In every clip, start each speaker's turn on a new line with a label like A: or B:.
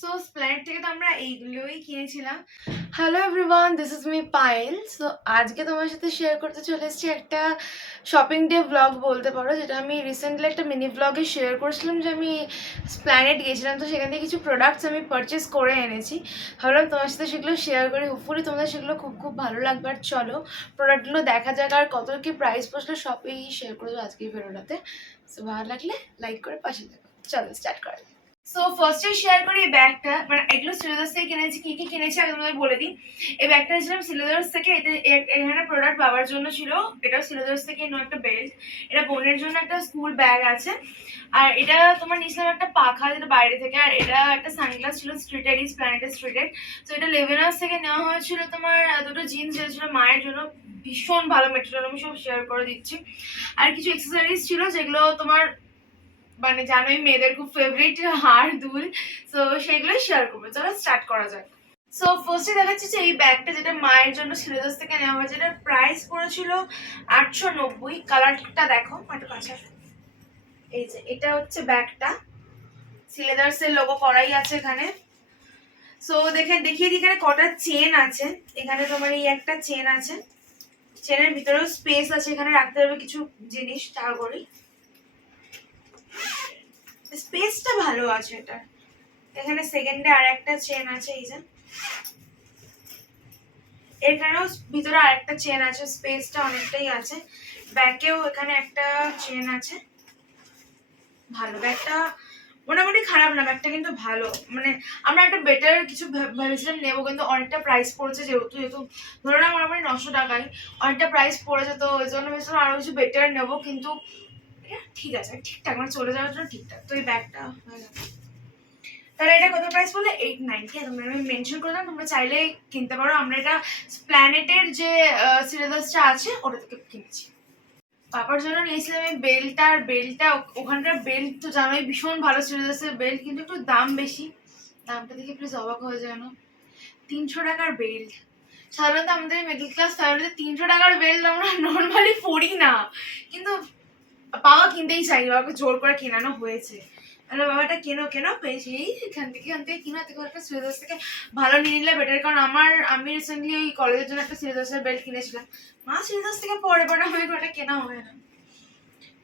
A: So স্প্ল্যানেট থেকে তো আমরা এইগুলোই কিনেছিলাম। Hello everyone this is me Payel so আজকে তোমার সাথে শেয়ার করতে চলে এসেছি একটা শপিং ডে ব্লগ বলতে পারো, যেটা আমি রিসেন্টলি একটা মিনি ব্লগে শেয়ার করেছিলাম যে আমি স্প্ল্যানেট গিয়েছিলাম। তো সেখান থেকে কিছু প্রোডাক্টস আমি পারচেস করে এনেছি। ভাবলাম তোমার সাথে সেগুলো শেয়ার করি। হোপফুলি তোমাদের সেগুলো খুব খুব ভালো লাগবে। আর চলো প্রোডাক্টগুলো দেখা যাক আর কত কি প্রাইস পড়ল সবই শেয়ার করে দেবো আজকে এই ভিডিওটাতে সো ভালো লাগলে লাইক করে পাশে থাকো। চলো স্টার্ট করা যাক। সো ফার্স্টে শেয়ার করি এই ব্যাগটা মানে এগুলো সিলেদার্স থেকে কিনেছি, কি কি কিনেছি আগে তোমাদের বলে দিই। এই ব্যাগটা নিয়েছিলাম সিলেদার্স থেকে, এটা এখানে প্রোডাক্ট বাবার জন্য ছিল। এটাও সিলেদার্স থেকে নো একটা বেল্ট এটা বোনের জন্য একটা স্কুল ব্যাগ আছে। আর এটা তোমার নিয়েছিলাম একটা পাখা যেটা বাইরে থেকে। আর এটা একটা সানগ্লাস ছিল স্ট্রিটেড ইস প্ল্যানেটেড স্ট্রিটেড তো এটা লেভেনার্স থেকে নেওয়া হয়েছিল তোমার দুটো জিন্স যেটা ছিল মায়ের জন্য। ভীষণ ভালো মেটেরিয়াল আমি সব শেয়ার করে দিচ্ছি। আর কিছু এক্সেসরিজ ছিল যেগুলো তোমার মানে জানোই মেয়েদের খুব ফেভারিট হার, দুল সো সেগুলোই শেয়ার করব। চলো স্টার্ট করা যাক। সো ফার্স্টে দেখাচ্ছি যে এই ব্যাগটা যেটা মায়ের জন্য সিলেদাস থেকে নেওয়া হয়েছে, এটার প্রাইস পড়েছিল আটশো নব্বই। কালারটা দেখো একটু কাছে। এই যে, এটা হচ্ছে ব্যাগটা সিলেদার্সের লোগো করাই আছে এখানে। সো দেখে, দেখিয়ে দিই এখানে কটা চেন আছে। এখানে তোমার এই একটা চেন আছে। চেনের ভিতরেও স্পেস আছে, এখানে রাখতে পারবে কিছু জিনিস তার করেই স্পেসটা ভালো আছে এটা। এখানে সেকেন্ডে আর একটা চেন আছে, এই যে। এখানেও ভিতরে আরেকটা চেন আছে স্পেসটা অনেকটাই আছে। ব্যাকেও এখানে একটা চেন আছে। ভালো ব্যাগটা মোটামুটি খারাপ না ব্যাগটা কিন্তু ভালো। মানে আমরা একটা বেটার কিছু ভেবেছিলাম নেব, কিন্তু অনেকটা প্রাইস পড়েছে যেহেতু যেহেতু ধরো না মোটামুটি নশো টাকায় অনেকটা প্রাইস পড়েছে, তো ওই জন্য ভেবেছিলাম আরও কিছু বেটার নেব, কিন্তু ঠিক আছে ঠিকঠাক মানে চলে যাওয়ার জন্য ঠিকঠাক। তো এই ব্যাগটা তাহলে এটা কত প্রাইস বলে এইট নাইনটি তোমরা আমি মেনশন করে দিলাম, তোমরা চাইলে কিনতে পারো। আমরা এটা প্ল্যানেটের যে সিলেবাসটা আছে, ওটা থেকে কিনেছি। পাপার জন্য নিয়েছিলাম এই বেল্টটা আর বেল্টটা ওখানকার বেল্ট তো জানোই, ভীষণ ভালো সিলেবাসের বেল্ট কিন্তু একটু দাম বেশি। দামটা দেখে প্লিজ অবাক হয়ে যায় না। তিনশো টাকার বেল্ট সাধারণত আমাদের মিডল ক্লাস ফ্যামিলিতে তিনশো টাকার বেল্ট আমরা নর্মালি পড়ি না। কিন্তু বাবা কিনতেই চাইনি, বাবাকে জোর করে কেনানো হয়েছে। তাহলে বাবাটা কেনো কেনো? পেয়েছি এই এখান থেকে এখান থেকে কিনা থেকে একটা সিলেদাস থেকে ভালো নিয়ে নিলে বেটার কারণ আমার, আমি রিসেন্টলি ওই কলেজের জন্য একটা সিলেদাসের বেল্ট কিনেছিলাম। মা সিলেদাস থেকে পরে পরে হয়ে, ওটা কেনা হয় না।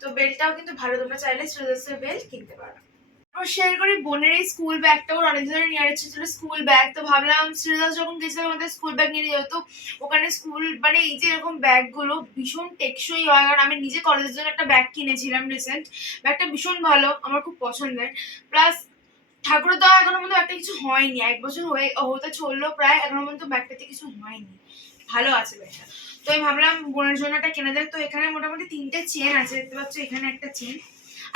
A: তো বেল্টটাও কিন্তু ভালো, তোমরা চাইলে সিলেদাসের বেল্ট কিনতে পারো। শেয়ার করি বোনের এই স্কুল ব্যাগটা ওর অনেক ধরনের নিয়ে আসছে ছিল স্কুল ব্যাগ তো ভাবলাম, শ্রীদাস যখন গেছিলাম আমাদের স্কুল ব্যাগ নিয়ে যেহেতু ওখানে স্কুল মানে এই যে এরকম ব্যাগগুলো ভীষণ টেকসই হয়। কারণ আমি নিজে কলেজের জন্য একটা ব্যাগ কিনেছিলাম রিসেন্ট ব্যাগটা ভীষণ ভালো, আমার খুব পছন্দের। প্লাস ঠাকুরের দেওয়া এখনও পর্যন্ত একটা কিছু হয়নি। এক বছর হয়ে, হতে চলল প্রায়, এখনও পর্যন্ত ব্যাগটাতে কিছু হয়নি। ভালো আছে ব্যাগটা তো আমি ভাবলাম বোনের জন্য একটা কিনে দেয় তো এখানে মোটামুটি তিনটে চেন আছে। দেখতে পাচ্ছ, এখানে একটা চেন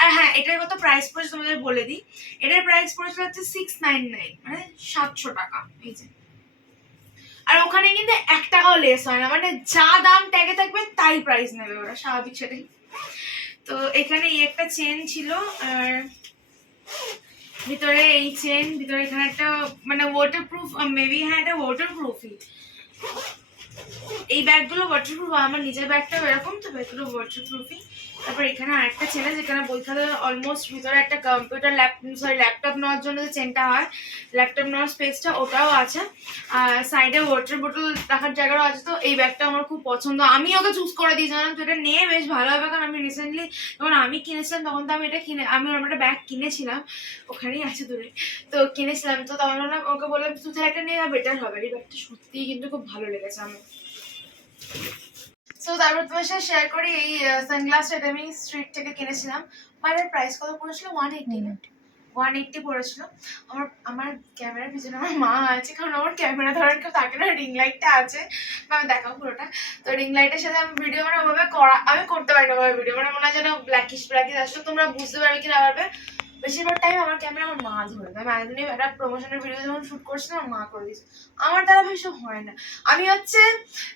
A: আর হ্যাঁ এটার কত প্রাইস পড়েছে তোমাদের বলে দিই। এটার প্রাইস পড়েছিল হচ্ছে সিক্স নাইন নাইন মানে সাতশো টাকা, এই যে। আর ওখানে কিন্তু এক টাকাও লেস হয় না মানে যা দাম ট্যাগে থাকবে তাই প্রাইস নেবে ওরা স্বাভাবিক সেটাই। তো এখানে এই একটা চেন ছিল, আর ভিতরে এই চেন ভিতরে এখানে একটা মানে ওয়াটার প্রুফ মেবি হ্যাঁ এটা ওয়াটার প্রুফই এই ব্যাগগুলো ওয়াটারপ্রুফ আমার নিজের ব্যাগটাও এরকম, তো ব্যাগগুলো ওয়াটারপ্রুফই তারপর এখানে আরেকটা আছে যেখানে বই খাতা অলমোস্ট ভিতরে একটা কম্পিউটার ল্যাপ সরি ল্যাপটপ নেওয়ার জন্য যে চেনটা হয় ল্যাপটপ নেওয়ার স্পেসটা ওটাও আছে। আর সাইডে ওয়াটার বোটল রাখার জায়গাও আছে তো, এই ব্যাগটা আমার খুব পছন্দ। আমি ওকে চুজ করে দিই জানাম তো এটা নিয়ে বেশ ভালো হবে, কারণ আমি রিসেন্টলি যখন আমি কিনেছিলাম, তখন তো আমি এটা কিনে, আমি ওরকম একটা ব্যাগ কিনেছিলাম, ওখানেই আছে দূরে, তো কিনেছিলাম, তো তখন ওকে বললাম, তুই একটা নিয়ে বেটার হবে। এই ব্যাগটা সত্যিই কিন্তু খুব ভালো লেগেছে আমার। সো তারপর তোমার সাথে শেয়ার করি এই সানগ্লাসটা আমি স্ট্রিট থেকে কিনেছিলাম। আমার প্রাইস কত পড়েছিল? ওয়ান এইটটি ওয়ান এইটটি পড়েছিল। আমার আমার ক্যামেরার পিছনে আমার মা আছে কারণ আমার ক্যামেরা ধরার কেউ থাকে না রিং লাইটটা আছে। বা আমি দেখাও পুরোটা। তো রিং লাইটের সাথে আমি ভিডিও মানে ওভাবে করা আমি করতে পারি না ওভাবে ভিডিও মানে মনে হয় যেন ব্ল্যাকিশ ব্ল্যাকিশ আসলে তোমরা বুঝতে পারবে কি না পারবে। বেশিরভাগ টাইম আমার ক্যামেরা আমার মা ধরে। আমি একদিনই একটা প্রমোশনের ভিডিও যখন শ্যুট করছিলাম, আমার মা করে দিয়েছে। আমার দ্বারা ভাই সব হয় না। আমি হচ্ছে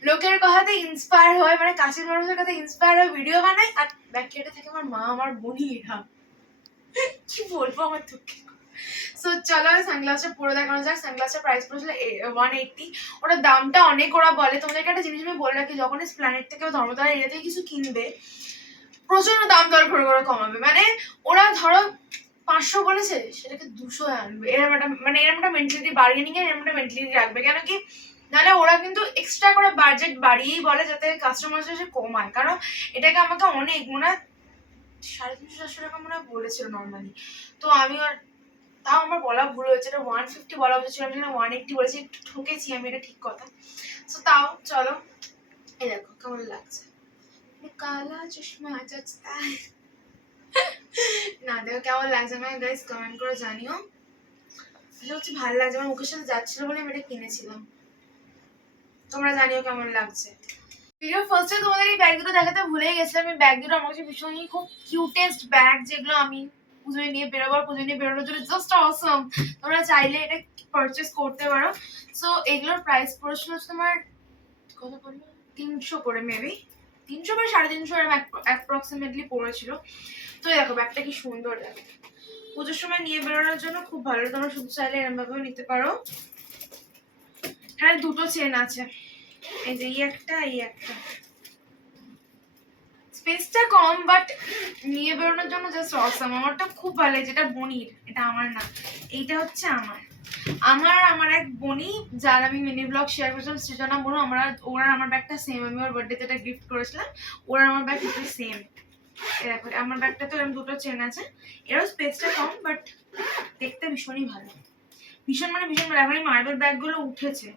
A: লোকের কথাতে ইন্সপায়ার হয়ে মানে কাছের মানুষের কথা ইন্সপায়ার হয়ে ভিডিও বানাই, আর ব্যাকগ্রাউন্ডে থাকে আমার মা আমার বোনিরা কি বলব আমার দুঃখে? সো চলো আমি সানগ্লাসটা পুরো দেখানো যাক। সানগ্লাসের প্রাইস পড়েছিল ওয়ান এইটটি ওটার দামটা অনেক ওরা বলে। তোমাদেরকে একটা জিনিস আমি বলে রাখি, যখন প্ল্যানেট থেকে ধর্মতলা এরিয়া থেকে কিছু কিনবে প্রচণ্ড দাম দর করে করে কমাবে। মানে ওরা ধরো পাঁচশো বলেছে সেটাকে দুশো আনবে এরম একটা মানে এরম একটা মেন্টালিটি বার্গেনিং এর এরম একটা মেন্টালিটি রাখবে। কেন কি? নাহলে ওরা কিন্তু এক্সট্রা করে বাজেট বাড়িয়েই বলে যাতে কাস্টমার এসে কমায় কারণ এটাকে আমাকে অনেক, মনে হয় সাড়ে তিনশো, চারশো টাকা মনে হয় বলেছিল নর্মালি তো আমি আর, তাও আমার বলা ভুল হয়েছে। এটা ওয়ান ফিফটি বলা উচিত ছিল। আমি ওয়ান এইটটি বলেছি, একটু ঠকেছি আমি, এটা ঠিক কথা। তো তাও, চলো। এই দেখো, কেমন লাগছে। কালা চশমা চাচা না, দেখো কেমন লাগছে আমাকে গাইস কমেন্ট করে জানিও। আসলে হচ্ছে ভালো লাগছে, আমার মুখের সাথে যাচ্ছিল বলে আমি এটা কিনেছিলাম। তোমরা জানিও কেমন লাগছে। ভিডিও ফার্স্টে তোমাদের এই ব্যাগ দুটো দেখাতে ভুলেই গেছিলাম। এই ব্যাগ দুটো আমার কাছে ভীষণই খুব কিউটেস্ট ব্যাগ যেগুলো আমি পুজোয় নিয়ে বেরোবার পুজোয় নিয়ে বেরোনোর জন্য জাস্ট অসম তোমরা চাইলে এটা পারচেস করতে পারো। সো এগুলোর প্রাইস পড়েছিল তোমার কত পড়ল? তিনশো করে মেবি তিনশো বা সাড়ে তিনশো এরকম অ্যাপ্রক্সিমেটলি পড়েছিল। তো দেখো, ব্যাগটা কি সুন্দর দেখো। পুজোর সময় নিয়ে বেরোনোর জন্য খুব ভালো, তোমরা শুধু চাইলে এরকম ভাবেও নিতে পারো। এখানে দুটো চেন আছে। এই যে, এই একটা এই একটা। স্পেসটা কম বাট নিয়ে বেরোনোর জন্য জাস্ট অসাম আমারটা খুব ভালো যেটা বনির এটা আমার না। এইটা হচ্ছে আমার। আমার আমার এক বনি যার আমি মিনি ব্লগ শেয়ার করেছিলাম সৃজনা বনু আমরা, ওরা আমার ব্যাগটা সেম আমি ওর বার্থডে যেটা গিফট করেছিলাম, ওরা আমার ব্যাগ দুটোই সেম দেখো, আমার ব্যাগটা তো এরকম দুটো চেন আছে। এরও স্পেসটা কম বাট দেখতে ভীষণই ভালো। ভীষণ মানে ভীষণ ভালো। এখন এই মার্বেল ব্যাগগুলো উঠেছে।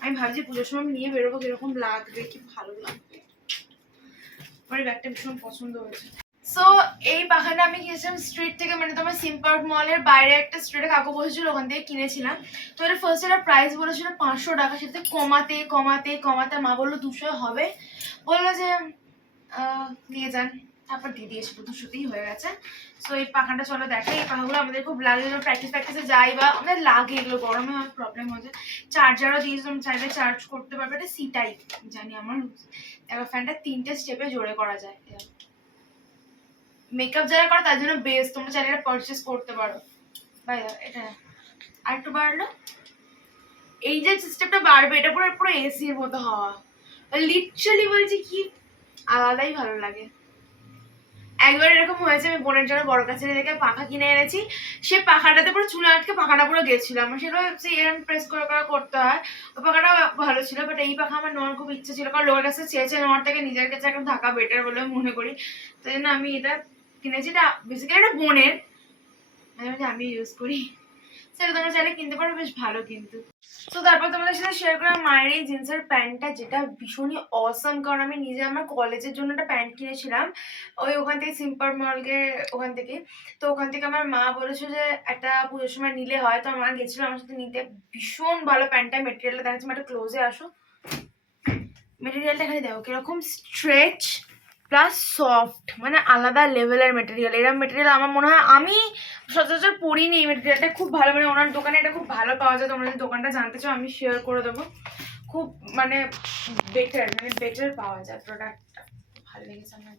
A: আমি ভাবছি পুজোর সময় নিয়ে বেরোবো, কীরকম লাগবে, কি ভালো লাগবে। আমার ব্যাগটা ভীষণ পছন্দ হয়েছে। সো এই পাখাটা আমি কিনেছিলাম স্ট্রিট থেকে মানে তোমার সিম্পার্ক মলের বাইরে একটা স্ট্রিটে কাকু বসেছিল, ওখান থেকে কিনেছিলাম। তো এটা ফার্স্ট এটা প্রাইস বলেছিল পাঁচশো টাকা, সেটাতে কমাতে কমাতে কমাতে মা বলল দুশো হবে। বলল যে নিয়ে যান। তারপর দিয়ে দিয়েছিল দুশোতেই হয়ে গেছে। সো এই পাখাটা চলো দেখাই। এই পাখাগুলো আমাদের খুব লাগে প্র্যাকটিস প্র্যাকটিসে যাই বা আমাদের লাগে, এগুলো গরমে অনেক প্রবলেম হয়েছে চার্জারও দিয়েছিলাম তুমি চাইলে চার্জ করতে পারবে, এটা সি টাইপ জানি আমার। দেখো ফ্যানটা তিনটে স্টেপে জোরে করা যায়। মেকআপ যারা করে তার জন্য বেস্ট তোমরা চাইলে এটা পারচেস করতে পারো। ভাই, এটা আর একটু বাড়লো। এই যে সিস্টেমটা বাড়বে, এটা পুরো পুরো এসির মতো হওয়া। লিটারালি বলছি কি, আলাদাই ভালো লাগে। একবার এরকম হয়েছে, আমি বোনের জন্য বড় কাছে থেকে পাখা কিনে এনেছি। সে পাখাটাতে পুরো চুলে আটকে পাখাটা পুরো গেছিল। আমার হচ্ছে এরম প্রেস করে করে করতে হয়। ওই পাখাটা ভালো ছিল বাট এই পাখা আমার নেওয়ার খুব ইচ্ছে ছিল। কারণ লোকের কাছে চেয়েছে নেওয়ার থেকে নিজের কাছে একটা থাকা বেটার বলে মনে করি। তাই জন্য আমি এটা কিনেছি এটা বেসিক্যালি এটা বোনের। আমি ইউজ করি। সেটা তোমরা চাইলে কিনতে পারো, বেশ ভালো কিন্তু। তো তারপর তোমাদের সাথে শেয়ার করা মায়ের এই জিন্সের প্যান্টটা, যেটা ভীষণই অসম কারণ আমি নিজে আমার কলেজের জন্য একটা প্যান্ট কিনেছিলাম, ওই ওখান থেকে সিম্পার মলকে ওখান থেকে। তো ওখান থেকে আমার মা বলেছে যে, একটা পুজোর সময় নিলে হয়। তো আমার গেছিল আমার সাথে নিতে। ভীষণ ভালো প্যান্টটা মেটেরিয়ালটা দেখাচ্ছি একটা ক্লোজে আসো। মেটেরিয়ালটা এখানে দেখো, কীরকম স্ট্রেচ প্লাস সফট মানে আলাদা লেভেলের মেটেরিয়াল এরকম মেটেরিয়াল আমার মনে হয় আমি সচরাচর পরিনি এই মেটেরিয়ালটা খুব ভালো। মানে ওনার দোকানে এটা খুব ভালো পাওয়া যায়। তোমরা যদি দোকানটা জানতে চাও, আমি শেয়ার করে দেবো। খুব মানে বেটার মানে বেটার পাওয়া যায় প্রোডাক্টটা ভালো লেগেছে আমার।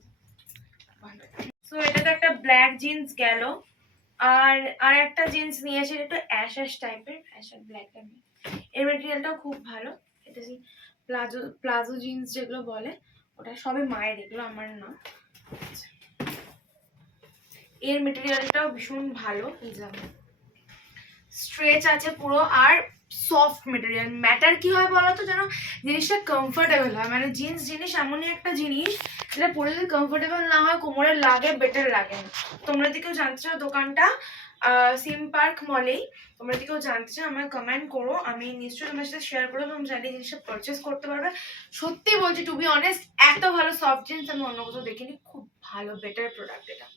A: সো এটা তো একটা ব্ল্যাক জিন্স গেল। আর আর একটা জিন্স নিয়েছি, এটা একটু অ্যাশ অ্যাশ টাইপের অ্যাশ আর ব্ল্যাক টাইপের এর মেটেরিয়ালটাও খুব ভালো। এটা প্লাজো প্লাজো জিন্স যেগুলো বলে ওটা সবে মায়ের, এগুলো আমার না। এর মেটেরিয়ালটাও ভীষণ ভালো স্ট্রেচ আছে পুরো, আর সফট মেটেরিয়াল ম্যাটার কি হয় বলো তো যেন, জিনিসটা কমফোর্টেবল হয়। মানে জিন্স জিনিস এমনই একটা জিনিস, যেটা পরে যদি কমফোর্টেবল না হয়, কোমরে লাগে বেটার লাগে না। তোমরা যদি কেউ জানতে চাও দোকানটা সিম পার্ক মলেই। তোমরা যদি কেউ জানতে চাও আমার কমেন্ট করো। আমি নিশ্চয়ই তোমার সাথে শেয়ার করব এবং চাইলে জিনিসটা পারচেস করতে পারবে। সত্যি বলছি টু বি অনেস্ট এত ভালো সফট জিন্স আমি অন্য কোথাও দেখিনি। খুব ভালো বেটার প্রোডাক্ট এটা।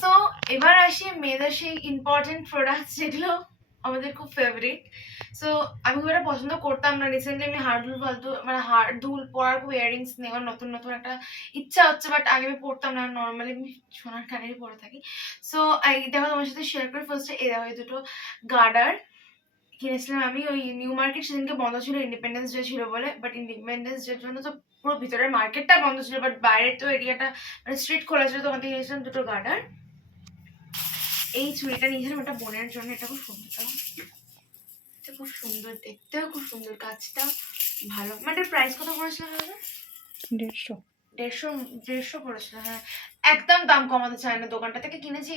A: সো এবার আসি মেয়েদের সেই ইম্পর্টেন্ট প্রোডাক্ট যেগুলো আমাদের খুব ফেভারিট সো আমি খুব একটা পছন্দ করতাম না রিসেন্টলি আমি হার্ডুল ফালতু মানে হার্ডুল পরার খুব ইয়ারিংস নেওয়ার নতুন নতুন একটা ইচ্ছা হচ্ছে বাট আগে আমি পড়তাম না। নর্মালি আমি সোনার কানেরই পরে থাকি। সো দেখো তোমার সাথে শেয়ার করে ফার্স্টে দেখো এই দুটো গার্ডার কিনেছিলাম আমি ওই নিউ মার্কেট সেদিনকে বন্ধ ছিল ইন্ডিপেন্ডেন্স ডে ছিল বলে বাট ইন্ডিপেন্ডেন্স ডের জন্য তো পুরো ভিতরের মার্কেটটা বন্ধ ছিল বাট বাইরের তো এরিয়াটা মানে স্ট্রিট খোলা ছিল, তো ওখান দুটো গার্ডার এই চুড়িটা নিয়েছিলাম এটা বোনের জন্য এটা খুব সুন্দর এটা খুব সুন্দর দেখতেও খুব সুন্দর কাজটা ভালো। মানে প্রাইস কত পড়েছিল দাদা
B: দেড়শো।
A: দেড়শো দেড়শো পড়েছিল হ্যাঁ। একদম দাম কমাতে চায় না দোকানটা থেকে কিনেছি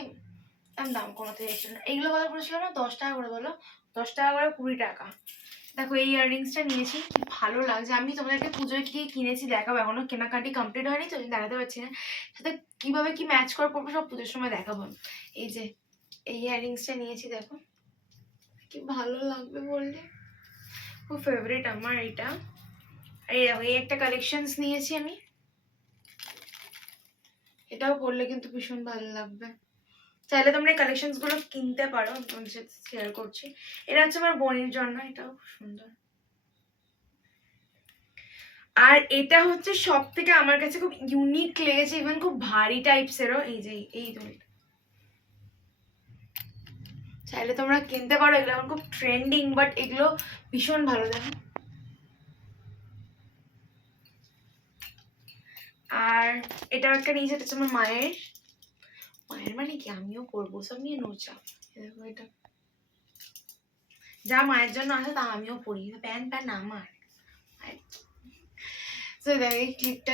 A: দাম দাম কমাতে চাইছিল না। এইগুলো কত পড়েছিল না দশ টাকা করে বলো। দশ টাকা করে কুড়ি টাকা। দেখো এই ইয়াররিংসটা নিয়েছি ভালো লাগছে। আমি তোমাদেরকে পুজোয় কি কিনেছি দেখাবো এখনও কেনাকাটি কমপ্লিট হয়নি তো দেখাতে পারছি না। সাথে কীভাবে কি ম্যাচ করে পড়ব সব পুজোর সময় দেখাবো। এই যে এই ইয়াররিংসটা নিয়েছি, দেখো। কি ভালো লাগবে বললে? খুব ফেভারিট আমার এটা এই দেখো, এই একটা কালেকশনস নিয়েছি আমি। এটাও পরলে কিন্তু ভীষণ ভালো লাগবে। চাইলে তোমরা এই কালেকশনসগুলো কিনতে পারো তোমাদের শেয়ার করছি। এটা হচ্ছে আমার বোনের জন্য, এটাও খুব সুন্দর। আর এটা হচ্ছে সব থেকে আমার কাছে খুব ইউনিক লেগেছে ইভেন খুব ভারী টাইপসেরও এই যে, এই দড়িটা চাইলে তোমরা কিনতে পারো, এগুলো এখন খুব ট্রেন্ডিং বাট এগুলো ভীষণ ভালো দেখো আর এটাও একটা নিয়েছে এটা হচ্ছে আমার মায়ের। মায়ের মানে কি? আমিও করব, সব নিয়ে নোচা এটা। যা মায়ের জন্য আছে, তা আমিও পড়ি। প্যান প্যান আমার। তো দেখ, এই ক্লিপটা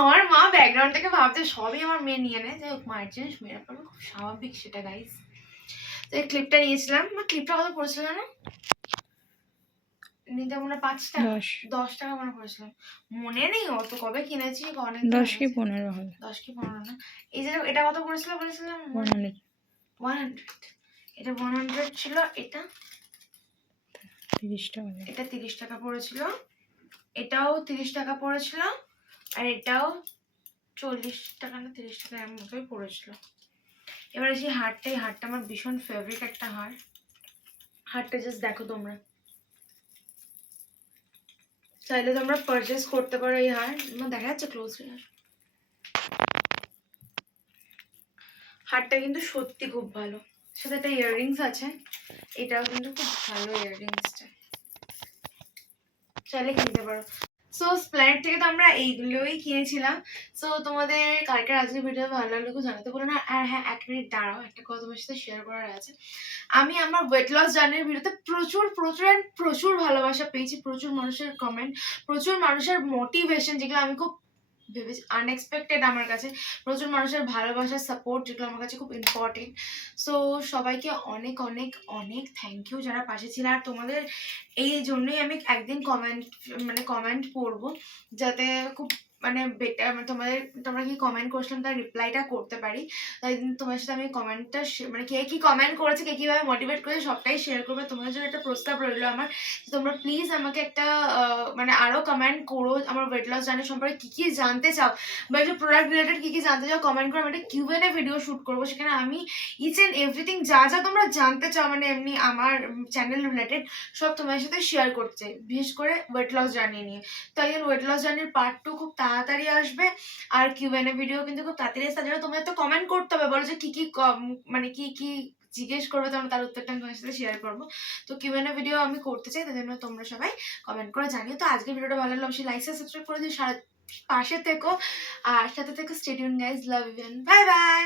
A: আমার মা ব্যাকগ্রাউন্ড থেকে ভাবছে, সবই আমার মেয়ে নিয়ে নেয়। যাই হোক, মায়ের জিনিস মেয়েরা খুব স্বাভাবিক সেটা গাইস তো এই ক্লিপটা নিয়েছিলাম। আমার ক্লিপটা কত পড়েছিল না নিতে মনে পাঁচ টাকা।
B: দশ।
A: টাকা মনে পড়েছিলাম মনে নেই অত কবে কিনেছি অনেক
B: দশ কি পনেরো হবে
A: দশ কি পনেরো না? এই যে এটা কত পড়েছিল বলেছিলাম?
B: ওয়ান হান্ড্রেড
A: ওয়ান হান্ড্রেড এটা ওয়ান হান্ড্রেড ছিল এটা
B: তিরিশ টাকা
A: এটা তিরিশ টাকা পড়েছিল। এটাও তিরিশ টাকা পড়েছিল। আর এটাও চল্লিশ টাকা না তিরিশ টাকা এর মতোই পড়েছিল। এবার সেই হারটা এই হারটা আমার ভীষণ ফেভারিট একটা হার হারটা জাস্ট দেখো তোমরা। চাইলে তোমরা পারচেস করতে পারো এই হার দেখা যাচ্ছে ক্লোজ হার হারটা কিন্তু সত্যি খুব ভালো। সাথে একটা ইয়াররিংস আছে। এটাও কিন্তু খুব ভালো ইয়াররিংসটা চাইলে কিনতে পারো। সো স্প্ল্যানেট থেকে তো আমরা এইগুলোই কিনেছিলাম। সো তোমাদের কালকে আজকের ভিডিও ভালো লাগল জানাতে বলো না। আর হ্যাঁ এক মিনিট দাঁড়াও, একটা কথা তোমার সাথে শেয়ার করার আছে। আমি আমার ওয়েট লস জার্নির ভিডিওতে প্রচুর প্রচুর অ্যান্ড প্রচুর ভালোবাসা পেয়েছি। প্রচুর মানুষের কমেন্ট প্রচুর মানুষের মোটিভেশন যেগুলো আমি খুব ভেবেছি আনএক্সপেক্টেড আমার কাছে। প্রচুর মানুষের ভালোবাসার সাপোর্ট যেগুলো আমার কাছে খুব ইম্পর্টেন্ট সো সবাইকে অনেক অনেক অনেক থ্যাংক ইউ যারা পাশে ছিল। আর তোমাদের এই জন্যই আমি একদিন কমেন্ট মানে কমেন্ট পড়ব যাতে খুব মানে বেটার তোমাদের, তোমরা কি কমেন্ট করছিলাম তার রিপ্লাইটা করতে পারি? তাই তোমার সাথে আমি কমেন্টটা মানে কে কি কমেন্ট করেছে, কে কীভাবে মোটিভেট করেছে সবটাই শেয়ার করবে। তোমাদের জন্য একটা প্রস্তাব রইল আমার তোমরা প্লিজ আমাকে একটা মানে আরও কমেন্ট করো আমার ওয়েট লস জার্নি সম্পর্কে কী কী জানতে চাও বা একটু প্রোডাক্ট রিলেটেড কী কী জানতে চাও কমেন্ট করো আমি একটা কিউএনএ ভিডিও শ্যুট করব সেখানে আমি ইচ অ্যান্ড এভরিথিং যা যা তোমরা জানতে চাও মানে এমনি আমার চ্যানেল রিলেটেড সব তোমার সাথে শেয়ার করতে চাই, বিশেষ করে ওয়েট লস জার্নি নিয়ে। তাই জন্য ওয়েট লস জার্নির পার্ট টু খুব আসবে। আর কিউএনএ ভিডিও কিন্তু খুব তাড়াতাড়ি আসতে জন্য তোমাদের তো কমেন্ট করতে হবে। বলো যে কী কী মানে কী কী জিজ্ঞেস করবে তোমরা, তার উত্তরটা আমি তোমার সাথে শেয়ার করব। তো কিউএনএ ভিডিও আমি করতে চাই, তার জন্য তোমরা সবাই কমেন্ট করে জানিও। তো আজকের ভিডিওটা ভালো লাগল, অবশ্যই লাইক সাবস্ক্রাইব করে দিও। সারা পাশে থেকো। আর সাথে থেকো। Stadium guys love you bye bye